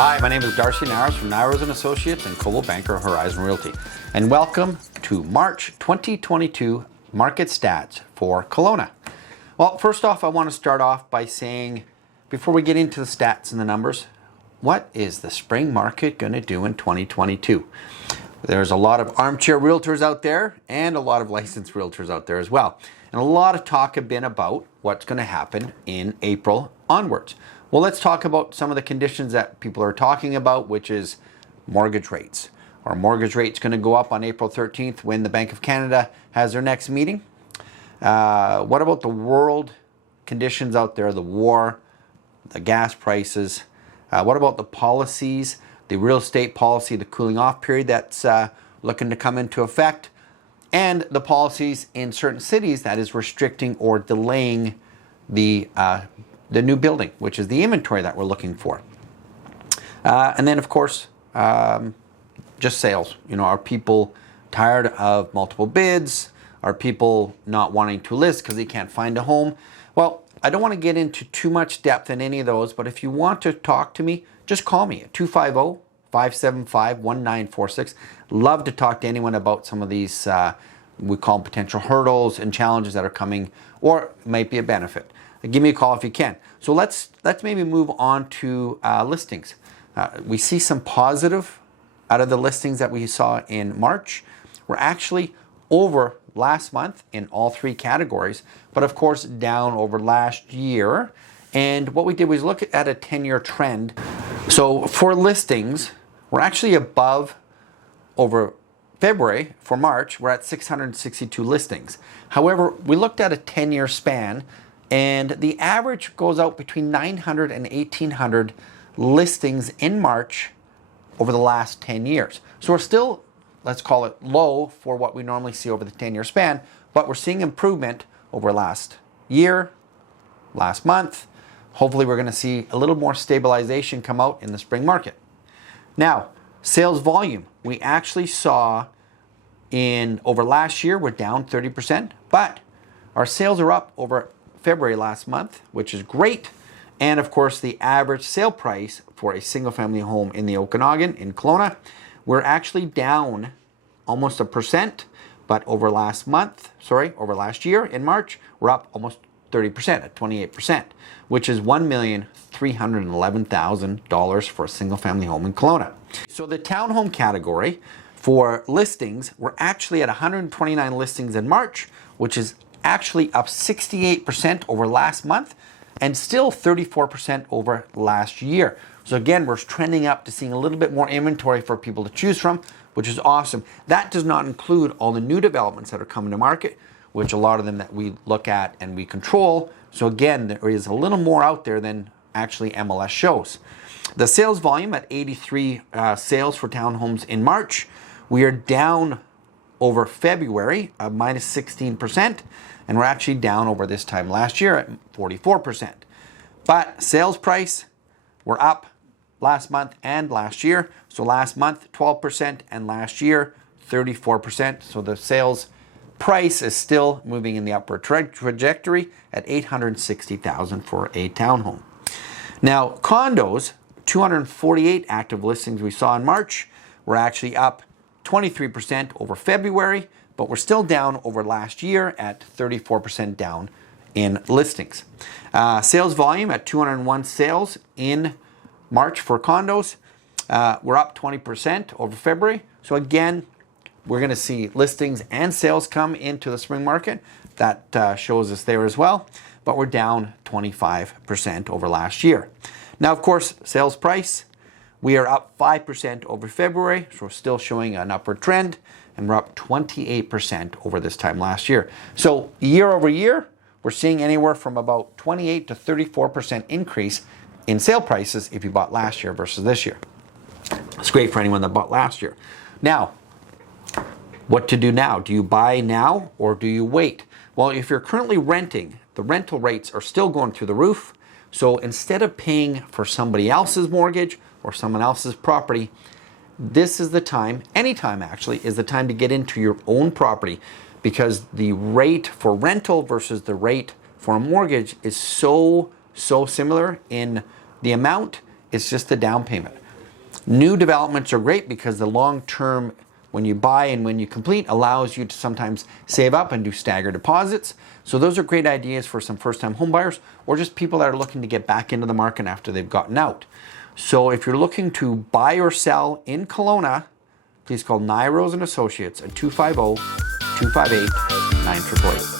Hi, my name is Darcy Nyrose from Nyrose & Associates and Coldwell Banker Horizon Realty. And welcome to March 2022 market stats for Kelowna. Well, first off, I want to start off by saying, before we get into the stats and the numbers, what is the spring market going to do in 2022? There's a lot of armchair realtors out there and a lot of licensed realtors out there as well. And a lot of talk have been about what's going to happen in April onwards. Well, let's talk about some of the conditions that people are talking about, which is mortgage rates. Are mortgage rates going to go up on April 13th when the Bank of Canada has their next meeting? What about the world conditions out there, the war, the gas prices? What about the policies, the real estate policy, the cooling off period that's looking to come into effect, and the policies in certain cities that is restricting or delaying the new building, which is the inventory that we're looking for. And then, of course, just sales. You know, are people tired of multiple bids? Are people not wanting to list because they can't find a home? Well, I don't want to get into too much depth in any of those, but if you want to talk to me, just call me at 250-575-1946. Love to talk to anyone about some of these, we call them potential hurdles and challenges that are coming, or might be a benefit. Give me a call if you can. So let's maybe move on to listings. We see some positive out of the listings that we saw in March. We're actually over last month in all three categories, but of course down over last year. And what we did was look at a 10-year trend. So for listings, we're actually above over February. For March, we're at 662 listings. However, we looked at a 10-year span, and the average goes out between 900 and 1,800 listings in March over the last 10 years. So we're still, let's call it low for what we normally see over the 10-year span, but we're seeing improvement over last year, last month. Hopefully we're going to see a little more stabilization come out in the spring market. Now, sales volume. We actually saw over last year, we're down 30%, but our sales are up over February last month, which is great. And of course, the average sale price for a single family home in the Okanagan in Kelowna, we're actually down almost 1%, but over last year in March, we're up almost 30% at 28%, which is $1,311,000 for a single family home in Kelowna. So the townhome category for listings, we're actually at 129 listings in March, which is actually up 68% over last month and still 34% over last year. So again, we're trending up to seeing a little bit more inventory for people to choose from, which is awesome. That does not include all the new developments that are coming to market, which a lot of them that we look at and we control. So again, there is a little more out there than actually MLS shows. The sales volume at 83 sales for townhomes in March. We are down over February, minus 16%, and we're actually down over this time last year at 44%. But sales price, we're up last month and last year. So last month, 12%, and last year, 34%. So the sales price is still moving in the upward trajectory at $860,000 for a townhome. Now, condos, 248 active listings we saw in March. We're actually up 23% over February, but we're still down over last year at 34% down in listings. Sales volume at 201 sales in March for condos. We're up 20% over February. So again, we're going to see listings and sales come into the spring market. That shows us there as well, but we're down 25% over last year. Now, of course, sales price, we are up 5% over February, so we're still showing an upward trend, and we're up 28% over this time last year. So year over year, we're seeing anywhere from about 28 to 34% increase in sale prices if you bought last year versus this year. It's great for anyone that bought last year. Now, what to do now? Do you buy now or do you wait? Well, if you're currently renting, the rental rates are still going through the roof. So instead of paying for somebody else's mortgage or someone else's property, this is the time, anytime actually, is the time to get into your own property, because the rate for rental versus the rate for a mortgage is so similar in the amount. It's just the down payment. New developments are great because the long-term, when you buy and when you complete, allows you to sometimes save up and do staggered deposits. So those are great ideas for some first-time home buyers or just people that are looking to get back into the market after they've gotten out. So if you're looking to buy or sell in Kelowna, please call Nyrose and Associates at 250-258-9888.